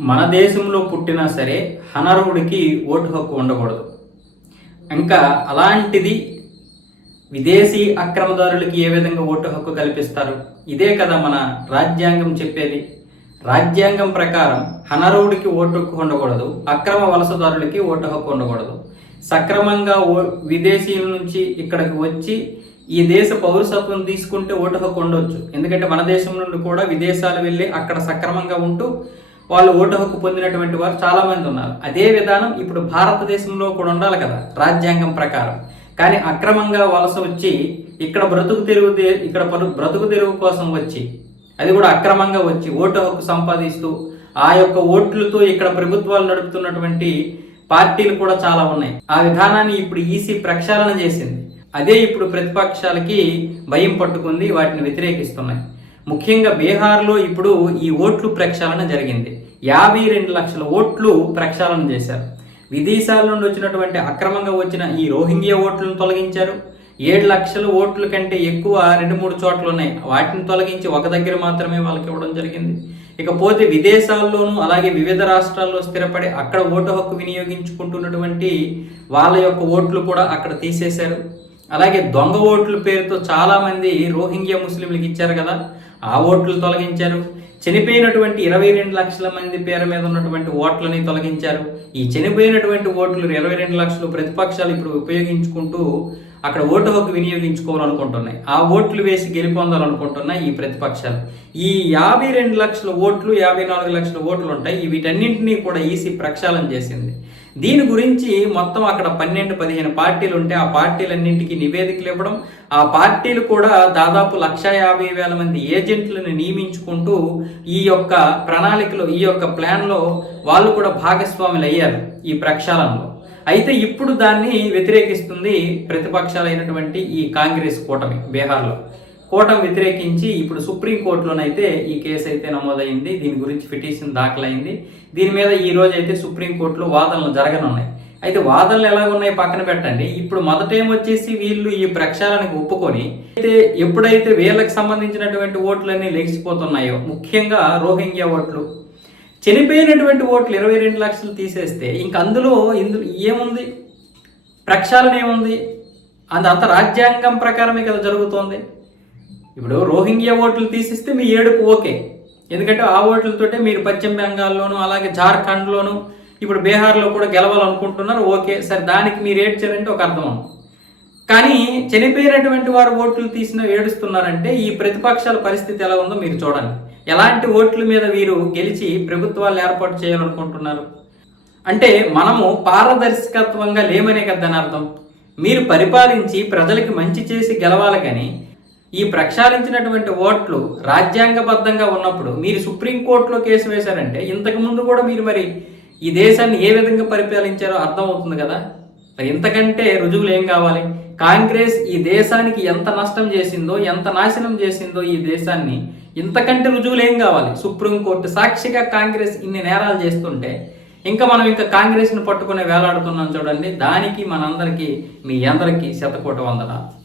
మన దేశంలో పుట్టినా సరే అనర్హుడికి ఓటు హక్కు ఉండకూడదు. ఇంకా అలాంటిది విదేశీ అక్రమదారులకి ఏ విధంగా ఓటు హక్కు కల్పిస్తారు? ఇదే కదా మన రాజ్యాంగం చెప్పేది. రాజ్యాంగం ప్రకారం అనర్హుడికి ఓటు హక్కు ఉండకూడదు అక్రమ వలసదారులకి ఓటు హక్కు ఉండకూడదు. సక్రమంగా ఓ విదేశీయుల నుంచి ఇక్కడికి వచ్చి ఈ దేశ పౌరసత్వం తీసుకుంటే ఓటు హక్కు ఉండవచ్చు ఎందుకంటే మన దేశం నుండి కూడా విదేశాలు వెళ్ళి అక్కడ సక్రమంగా ఉంటూ వాళ్ళు ఓటు హక్కు పొందినటువంటి వారు చాలా మంది ఉన్నారు. అదే విధానం ఇప్పుడు భారతదేశంలో కూడా ఉండాలి కదా రాజ్యాంగం ప్రకారం. కానీ అక్రమంగా వలస వచ్చి ఇక్కడ బ్రతుకు తెరువు ఇక్కడ బ్రతుకు తెరువు కోసం వచ్చి అది కూడా అక్రమంగా వచ్చి ఓటు హక్కు సంపాదిస్తూ ఆ యొక్క ఓట్లతో ఇక్కడ ప్రభుత్వాలు నడుపుతున్నటువంటి పార్టీలు కూడా చాలా ఉన్నాయి. ఆ విధానాన్ని ఇప్పుడు ఈసీ ప్రక్షాళన చేసింది. అదే ఇప్పుడు ప్రతిపక్షాలకి భయం పట్టుకుంది వాటిని వ్యతిరేకిస్తున్నాయి. ముఖ్యంగా బీహార్లో ఇప్పుడు ఈ ఓట్లు ప్రక్షాళన జరిగింది. యాభై రెండు లక్షల ఓట్లు ప్రక్షాళన చేశారు. విదేశాల నుండి వచ్చినటువంటి అక్రమంగా వచ్చిన ఈ రోహింగ్యా ఓట్లను తొలగించారు. ఏడు లక్షల ఓట్ల కంటే ఎక్కువ రెండు మూడు చోట్ల ఉన్నాయి. వాటిని తొలగించి ఒక దగ్గర మాత్రమే వాళ్ళకి ఇవ్వడం జరిగింది. ఇకపోతే విదేశాల్లోనూ అలాగే వివిధ రాష్ట్రాల్లో స్థిరపడి అక్కడ ఓటు హక్కు వినియోగించుకుంటున్నటువంటి వాళ్ళ యొక్క ఓట్లు కూడా అక్కడ తీసేశారు. అలాగే దొంగ ఓట్ల పేరుతో చాలామంది రోహింగ్యా ముస్లింలకు ఇచ్చారు కదా. ఆ ఓట్లు తొలగించారు. చనిపోయినటువంటి ఇరవై రెండు లక్షల మంది పేరు మీద ఉన్నటువంటి ఓట్లని తొలగించారు. ఈ చనిపోయినటువంటి ఓట్లు ఇరవై రెండు లక్షలు ప్రతిపక్షాలు ఇప్పుడు ఉపయోగించుకుంటూ అక్కడ ఓటు హక్కు వినియోగించుకోవాలనుకుంటున్నాయి. ఆ ఓట్లు వేసి గెలుపొందాలనుకుంటున్నాయి ఈ ప్రతిపక్షాలు. ఈ యాభై రెండు లక్షల ఓట్లు యాభై నాలుగు లక్షల ఓట్లు ఉంటాయి వీటన్నింటినీ కూడా ఈసీ ప్రక్షాళన చేసింది. దీని గురించి మొత్తం అక్కడ పన్నెండు పదిహేను పార్టీలు ఉంటే ఆ పార్టీలన్నింటికి నివేదికలు ఇవ్వడం ఆ పార్టీలు కూడా దాదాపు లక్ష యాభై వేల మంది ఏజెంట్లను నియమించుకుంటూ ఈ యొక్క ప్రణాళికలో ఈ యొక్క ప్లాన్లో వాళ్ళు కూడా భాగస్వాములు అయ్యారు ఈ ప్రక్షాళనలో. అయితే ఇప్పుడు దాన్ని వ్యతిరేకిస్తుంది ప్రతిపక్షాలైనటువంటి ఈ కాంగ్రెస్ కూటమి బీహార్లో. కూటమి వ్యతిరేకించి ఇప్పుడు సుప్రీంకోర్టులోనైతే ఈ కేసు అయితే నమోదైంది. దీని గురించి పిటిషన్ దాఖలైంది. దీని మీద ఈ రోజు అయితే సుప్రీంకోర్టులో వాదనలు జరగనున్నాయి. అయితే వాదనలు ఎలా ఉన్నాయి పక్కన పెట్టండి. ఇప్పుడు మొదటేం వచ్చేసి వీళ్ళు ఈ ప్రక్షాళనకు ఒప్పుకొని అయితే ఎప్పుడైతే వీళ్ళకి సంబంధించినటువంటి ఓట్లన్నీ లెగిసిపోతున్నాయో ముఖ్యంగా రోహింగ్యా ఓట్లు చనిపోయినటువంటి ఓట్లు ఇరవై రెండు లక్షలు తీసేస్తే ఇంక అందులో ఇందులో ఏముంది? ప్రక్షాళన ఏముంది? అది అంత రాజ్యాంగం ప్రకారమే కదా జరుగుతోంది. ఇప్పుడు రోహింగ్యా ఓట్లు తీసిస్తే మీ ఏడుపు ఓకే. ఎందుకంటే ఆ ఓట్లతోటే మీరు పశ్చిమ బెంగాల్లోను అలాగే జార్ఖండ్లోను ఇప్పుడు బీహార్లో కూడా గెలవాలనుకుంటున్నారు ఓకే. సరే దానికి మీరు ఏడ్చారంటే ఒక అర్థం కానీ చనిపోయినటువంటి వారు ఓట్లు తీసిన ఏడుస్తున్నారంటే ఈ ప్రతిపక్షాల పరిస్థితి ఎలా ఉందో మీరు చూడండి. ఎలాంటి ఓట్ల మీద వీరు గెలిచి ప్రభుత్వాలు ఏర్పాటు చేయాలనుకుంటున్నారు? అంటే మనము పారదర్శకత్వంగా లేమనే కదా దాని అర్థం. మీరు పరిపాలించి ప్రజలకి మంచి చేసి గెలవాలి కానీ ఈ ప్రక్షాళించినటువంటి ఓట్లు రాజ్యాంగబద్ధంగా ఉన్నప్పుడు మీరు సుప్రీంకోర్టులో కేసు వేశారంటే ఇంతకు ముందు కూడా మీరు మరి ఈ దేశాన్ని ఏ విధంగా పరిపాలించారో అర్థమవుతుంది కదా? మరి ఇంతకంటే రుజువులు ఏం కావాలి? కాంగ్రెస్ ఈ దేశానికి ఎంత నష్టం చేసిందో ఎంత నాశనం చేసిందో ఈ దేశాన్ని ఇంతకంటే రుజువులు ఏం కావాలి? సుప్రీంకోర్టు సాక్షిగా కాంగ్రెస్ ఇన్ని నేరాలు చేస్తుంటే ఇంకా మనం ఇంకా కాంగ్రెస్ని పట్టుకునే వేలాడుతున్నాం చూడండి. దానికి మనందరికీ మీ అందరికీ శతకోట వందనాలు.